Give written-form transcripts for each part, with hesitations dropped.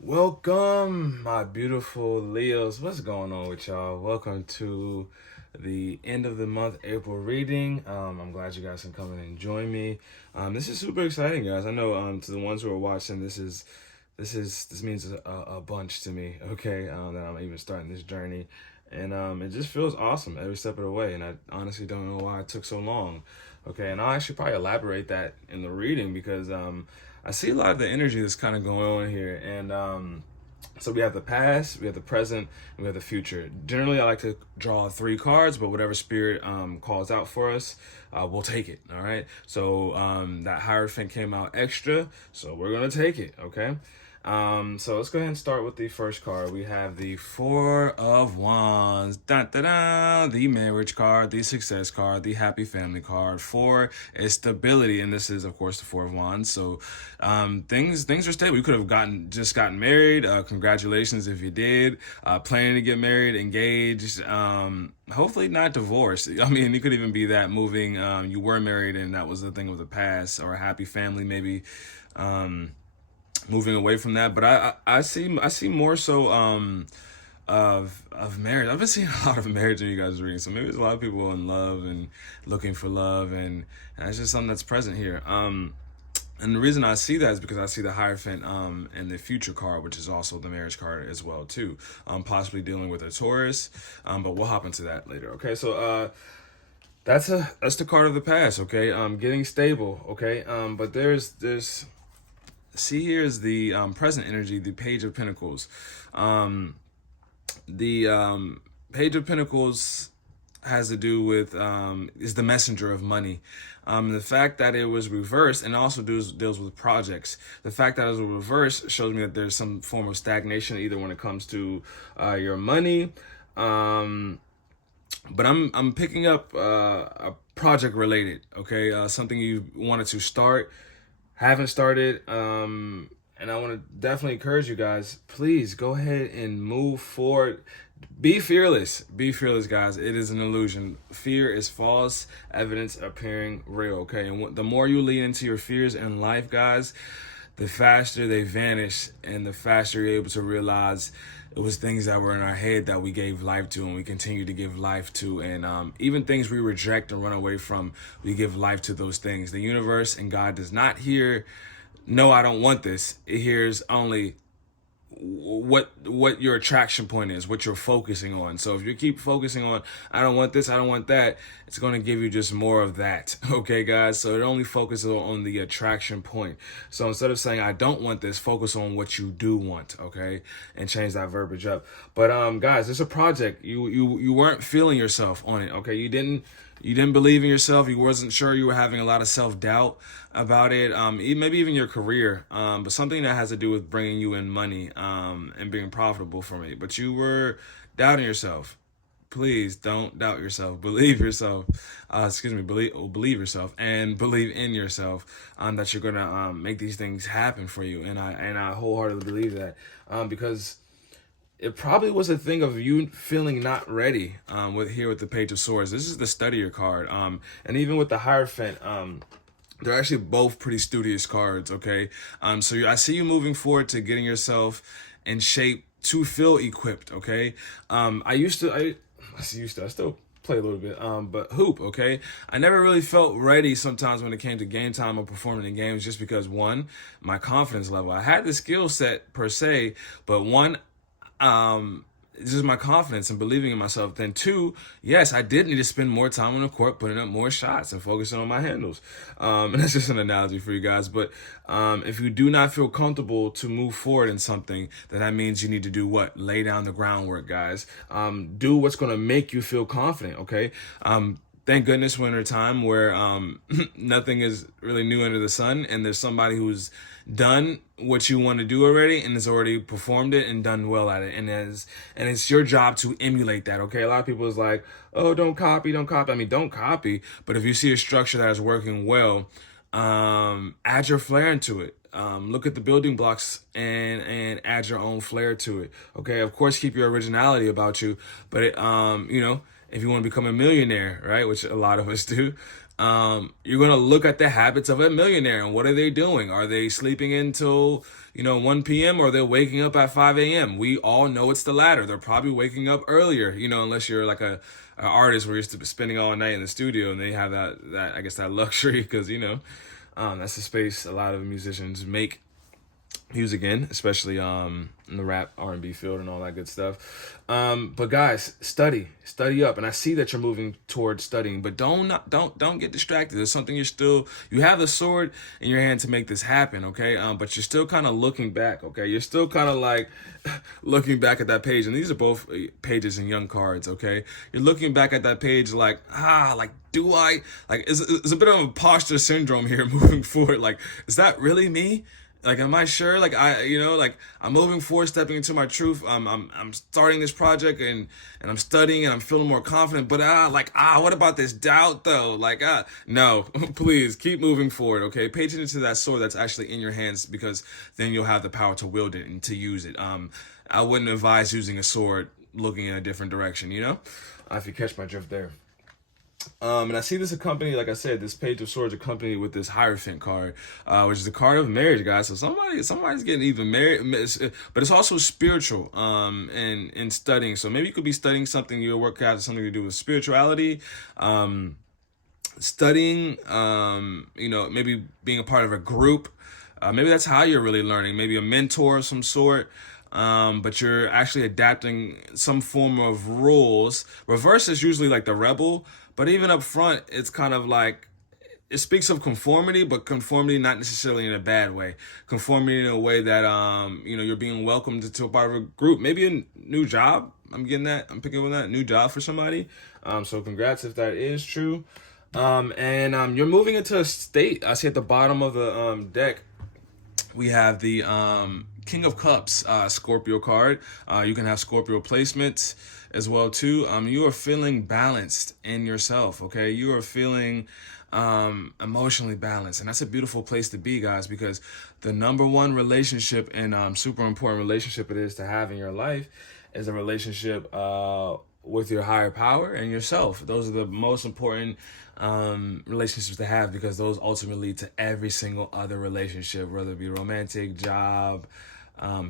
Welcome, my beautiful Leos. What's going on with y'all? Welcome to the end of the month April reading. I'm glad you guys can come in and join me. This is super exciting, guys. I know to the ones who are watching, this means a bunch to me. Okay, that I'm even starting this journey, and it just feels awesome every step of the way. And I honestly don't know why it took so long. Okay, and I'll actually probably elaborate that in the reading because I see a lot of the energy that's kind of going on here, and so we have the past, we have the present, and we have the future. Generally, I like to draw 3 cards, but whatever spirit calls out for us, we'll take it. All right. So that Hierophant came out extra, so we're gonna take it. Okay. So let's go ahead and start with the first card. We have the Four of Wands, dun, dun, dun, the marriage card, the success card, the happy family card. Four is stability, and this is of course the Four of Wands. So things are stable. You could have gotten married. Congratulations if you did. Planning to get married, engaged. Hopefully not divorced. I mean, it could even be that moving. You were married, and that was the thing of the past, or a happy family maybe. Moving away from that, but I see more so of marriage. I've been seeing a lot of marriage in you guys' reading, so maybe there's a lot of people in love and looking for love, and that's just something that's present here. And the reason I see that is because I see the Hierophant and the future card, which is also the marriage card as well too. Possibly dealing with a Taurus, but we'll hop into that later. Okay, so that's the card of the past. Okay, getting stable. Okay, but there's see here is the present energy, the Page of Pentacles. The Page of Pentacles has to do with is the messenger of money. The fact that it was reversed, and also deals with projects. The fact that it was reversed shows me that there's some form of stagnation, either when it comes to your money. But I'm picking up a project related. Okay, something you wanted to start, haven't started, and I want to definitely encourage you guys, please go ahead and move forward. Be fearless, guys. It is an illusion. Fear is false evidence appearing real. Okay, and the more you lean into your fears in life, guys, the faster they vanish, and the faster you're able to realize it was things that were in our head that we gave life to, and we continue to give life to. And even things we reject and run away from, we give life to those things. The universe and God does not hear, no, I don't want this. It hears only what your attraction point is, what you're focusing on. So if you keep focusing on, I don't want this, I don't want that, it's going to give you just more of that. Okay, guys? So it only focuses on the attraction point. So instead of saying I don't want this, focus on what you do want. Okay, and change that verbiage up. But guys, it's a project. You weren't feeling yourself on it. Okay, you didn't believe in yourself. You wasn't sure. You were having a lot of self-doubt about it. Maybe even your career, but something that has to do with bringing you in money and being profitable from it. But you were doubting yourself. Please don't doubt yourself. Believe yourself. Believe yourself and believe in yourself. That you're gonna make these things happen for you. And I wholeheartedly believe that because it probably was a thing of you feeling not ready with the Page of Swords. This is the studier card. And even with the Hierophant, they're actually both pretty studious cards. Okay. So I see you moving forward to getting yourself in shape to feel equipped. Okay. I still play a little bit, but hoop. Okay. I never really felt ready sometimes when it came to game time or performing in games, just because one, my confidence level, I had the skill set per se, but one, it's just my confidence and believing in myself. Then two, yes, I did need to spend more time on the court, putting up more shots and focusing on my handles. And that's just an analogy for you guys. But if you do not feel comfortable to move forward in something, then that means you need to do what? Lay down the groundwork, guys. Do what's going to make you feel confident. Okay. Thank goodness we're in a time where nothing is really new under the sun, and there's somebody who's done what you want to do already and has already performed it and done well at it, and it's your job to emulate that. Okay, a lot of people is like, oh, don't copy. I mean, don't copy, but if you see a structure that is working well, add your flair into it. Look at the building blocks and add your own flair to it. Okay, of course, keep your originality about you, but if you want to become a millionaire, right, which a lot of us do, You're going to look at the habits of a millionaire and what are they doing? Are they sleeping until, 1 p.m. or they're waking up at 5 a.m.? We all know it's the latter. They're probably waking up earlier, unless you're like an artist where you're spending all night in the studio and they have that I guess that luxury because, that's the space a lot of musicians make music in, especially in the rap R&B field and all that good stuff. But guys, study up, and I see that you're moving towards studying, but don't get distracted. There's something you have the sword in your hand to make this happen, okay? But you're still kind of looking back, okay? You're still kind of like looking back at that page, and these are both pages in young cards, okay? You're looking back at that page like do I it's a bit of imposter syndrome here moving forward. Like, is that really me? Like, am I sure? Like, I'm moving forward, stepping into my truth. I'm starting this project and I'm studying and I'm feeling more confident. But what about this doubt though? No, please keep moving forward. Okay, pay attention to that sword that's actually in your hands, because then you'll have the power to wield it and to use it. I wouldn't advise using a sword looking in a different direction. If you catch my drift there. And I see this accompanied, like I said, this page of swords accompanied with this Hierophant card, which is the card of marriage, guys. So somebody's getting even married, but it's also spiritual, and studying. So maybe you could be studying something, your work has something to do with spirituality, studying, maybe being a part of a group. Maybe that's how you're really learning. Maybe a mentor of some sort. But you're actually adapting some form of rules. Reverse is usually like the rebel, but even up front, it's kind of like, it speaks of conformity, but conformity not necessarily in a bad way. Conformity in a way that, you're being welcomed to a part of a group. Maybe a new job. I'm picking up that new job for somebody. So congrats if that is true. And you're moving into a state. I see at the bottom of the deck, we have the King of Cups, Scorpio card. You can have Scorpio placements as well too. You are feeling balanced in yourself, okay? You are feeling emotionally balanced, and that's a beautiful place to be, guys, because the number one relationship and super important relationship it is to have in your life is a relationship with your higher power and yourself. Those are the most important relationships to have, because those ultimately lead to every single other relationship, whether it be romantic, job,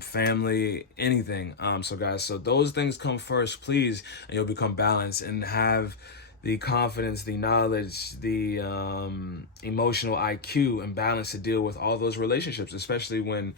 family, anything. So guys, so those things come first, please, and you'll become balanced and have the confidence, the knowledge, the emotional IQ and balance to deal with all those relationships, especially when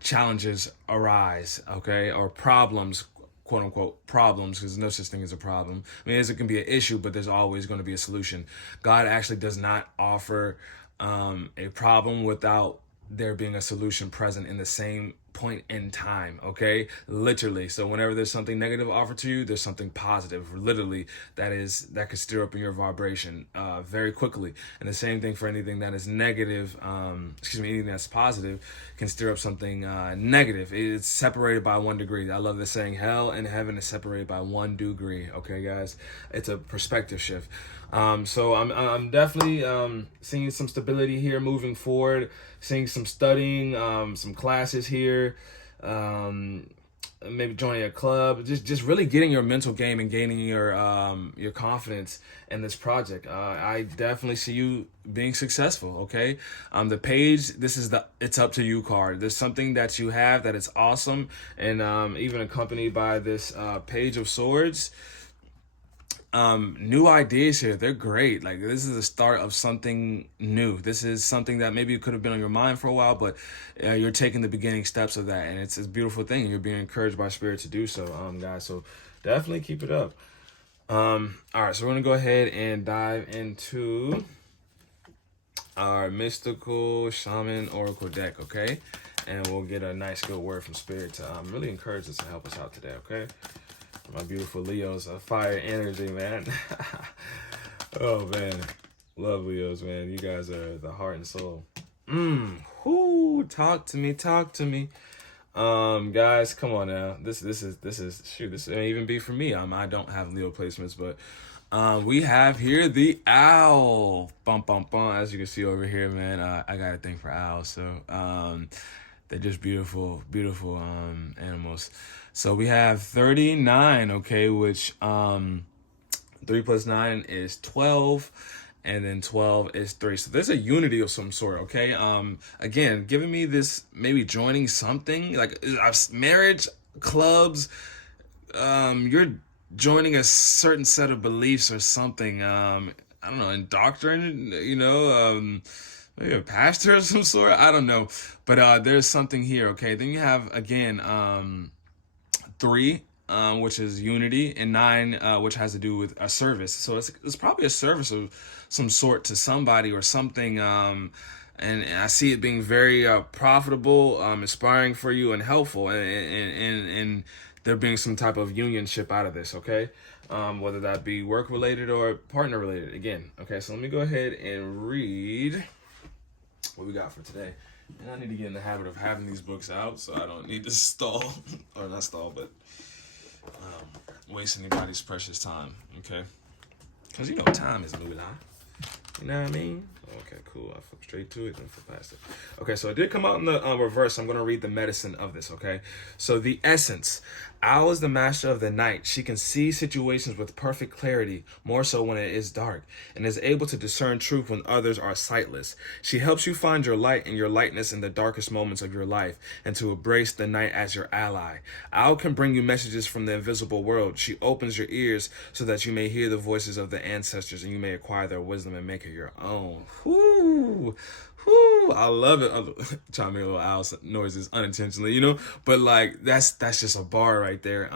challenges arise, okay, or problems, quote unquote problems, because no such thing as a problem. I mean, it can be an issue, but there's always going to be a solution. God actually does not offer a problem without there being a solution present in the same point in time, okay? Literally. So whenever there's something negative offered to you, there's something positive, literally, that could stir up in your vibration very quickly. And the same thing for anything that is negative, anything that's positive can stir up something negative. It's separated by 1 degree. I love this saying, hell and heaven is separated by 1 degree, okay, guys? It's a perspective shift. So I'm definitely seeing some stability here moving forward, seeing some studying, some classes here, maybe joining a club, just really getting your mental game and gaining your confidence in this project. I definitely see you being successful, okay? The page, this is the it's up to you card. There's something that you have that is awesome, and even accompanied by this page of swords. New ideas here, they're great. Like, this is the start of something new. This is something that maybe could have been on your mind for a while, but you're taking the beginning steps of that, and it's a beautiful thing. You're being encouraged by spirit to do so, guys. So definitely keep it up. All right, so we're gonna go ahead and dive into our mystical shaman oracle deck, okay? And we'll get a nice good word from spirit to really encourage us and help us out today, okay? My beautiful Leos, fire energy, man. Oh man, love Leos, man. You guys are the heart and soul. Talk to me. Guys, come on now. This may even be for me. I don't have Leo placements, but we have here the owl. Bum bum bum. As you can see over here, man. I got a thing for owls, so they're just beautiful animals. So we have 39, okay, which the 3 plus 9 is 12. And then 12 is 3. So there's a unity of some sort, okay? Again, giving me this, maybe joining something, like marriage, clubs, you're joining a certain set of beliefs or something. I don't know, in doctrine, maybe a pastor of some sort. I don't know. But there's something here, okay? Then you have, again, 3, which is unity, and 9, which has to do with a service. So it's probably a service of some sort to somebody or something. And I see it being very profitable, inspiring for you, and helpful, and there being some type of unionship out of this, okay? Whether that be work related or partner related. Again, okay. So let me go ahead and read what we got for today. And I need to get in the habit of having these books out, so I don't need to stall, or not stall, but waste anybody's precious time, okay? Because time is moving on. You know what I mean? Okay, cool. I flip straight to it, then flip past it. Okay, so it did come out in the reverse. I'm going to read the medicine of this, okay? So the essence. Owl is the master of the night. She can see situations with perfect clarity, more so when it is dark, and is able to discern truth when others are sightless. She helps you find your light and your lightness in the darkest moments of your life, and to embrace the night as your ally. Owl can bring you messages from the invisible world. She opens your ears so that you may hear the voices of the ancestors, and you may acquire their wisdom and make it your own. Whoo! Whoo, I love it. I'm trying to make little owl noises unintentionally, but like that's just a bar right there.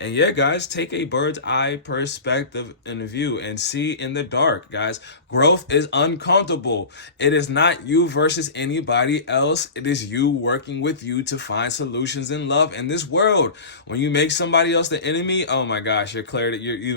And yeah, guys, take a bird's eye perspective in view and see in the dark, guys. Growth is uncomfortable. It is not you versus anybody else. It is you working with you to find solutions in love in this world. When you make somebody else the enemy, oh my gosh, you've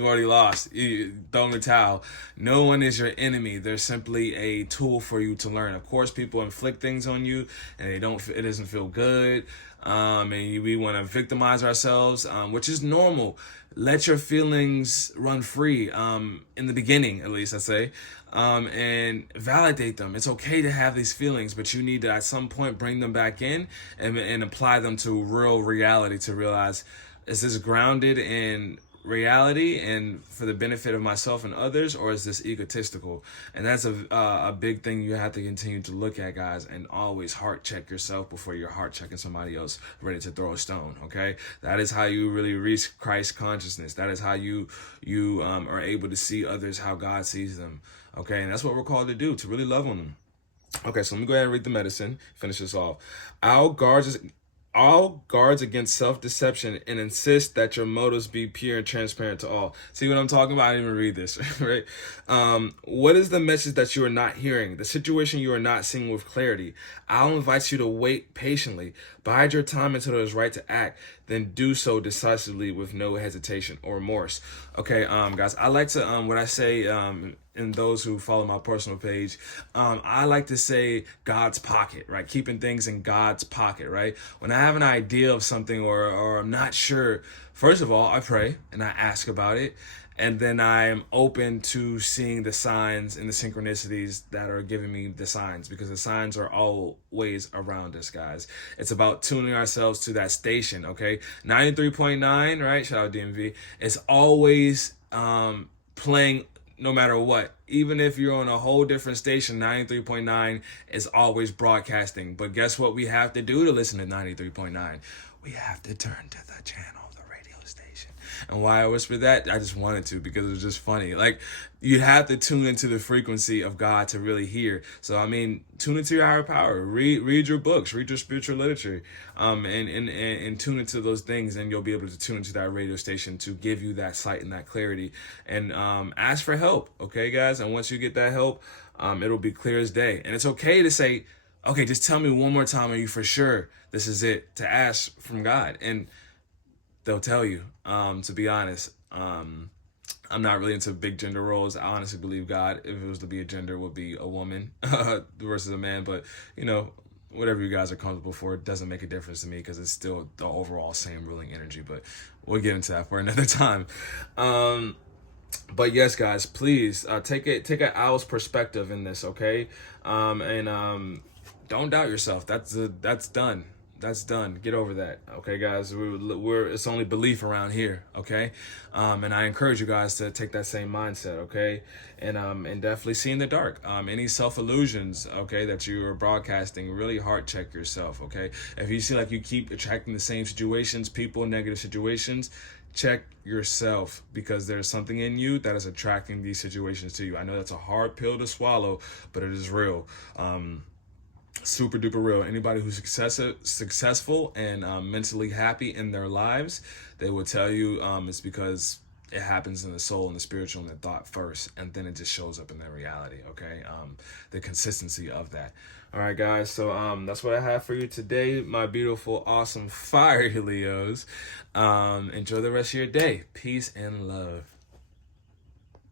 already lost. You throw in the towel. No one is your enemy. They're simply a tool for you to learn. Of course, people inflict things on you, and it doesn't feel good. And we want to victimize ourselves, which is normal. Let your feelings run free, in the beginning, at least I say, and validate them. It's okay to have these feelings, but you need to at some point bring them back in and apply them to real reality to realize, is this grounded in reality and for the benefit of myself and others, or is this egotistical? And that's a big thing you have to continue to look at, guys, and always heart check yourself before you're heart checking somebody else ready to throw a stone. Okay, that is how you really reach Christ consciousness. That is how you are able to see others how God sees them. Okay, and that's what we're called to do, to really love on them. Okay, so let me go ahead and read the medicine, finish this off. All guards against self-deception and insist that your motives be pure and transparent to all. See what I'm talking about? I didn't even read this, right? What is the message that you are not hearing? The situation you are not seeing with clarity. I'll invite you to wait patiently. Bide your time until it is right to act. Then do so decisively with no hesitation or remorse. Okay, guys, I like to, what I say, and those who follow my personal page, I like to say God's pocket, right? Keeping things in God's pocket, right? When I have an idea of something or I'm not sure, first of all, I pray and I ask about it. And then I'm open to seeing the signs and the synchronicities that are giving me the signs, because the signs are always around us, guys. It's about tuning ourselves to that station, okay? 93.9, right? Shout out DMV. It's always playing no matter what. Even if you're on a whole different station, 93.9 is always broadcasting. But guess what we have to do to listen to 93.9? We have to turn to the channel, the radio station. And why I whisper that? I just wanted to, because it was just funny. Like, you have to tune into the frequency of God to really hear. So, I mean, tune into your higher power. Read your books. Read your spiritual literature. And tune into those things, and you'll be able to tune into that radio station to give you that sight and that clarity. And ask for help, okay, guys? And once you get that help, it'll be clear as day. And it's okay to say, okay, just tell me one more time, are you for sure this is it? To ask from God. And they'll tell you, to be honest. I'm not really into big gender roles. I honestly believe God, if it was to be a gender, would be a woman versus a man. But, whatever you guys are comfortable for, it doesn't make a difference to me, because it's still the overall same ruling energy. But we'll get into that for another time. But yes, guys, please take an owl's perspective in this, okay? And don't doubt yourself. That's done. That's done. Get over that. Okay, guys. We're it's only belief around here. Okay, and I encourage you guys to take that same mindset. Okay, and definitely see in the dark. Any self illusions. Okay, that you are broadcasting. Really heart check yourself. Okay, if you see like you keep attracting the same situations, people, negative situations, check yourself, because there's something in you that is attracting these situations to you. I know that's a hard pill to swallow, but it is real. Super duper real. Anybody who's successful and mentally happy in their lives, they will tell you it's because it happens in the soul and the spiritual and the thought first, and then it just shows up in their reality. Okay, the consistency of that. All right, guys. So that's what I have for you today, my beautiful, awesome, fiery Leos. Enjoy the rest of your day. Peace and love.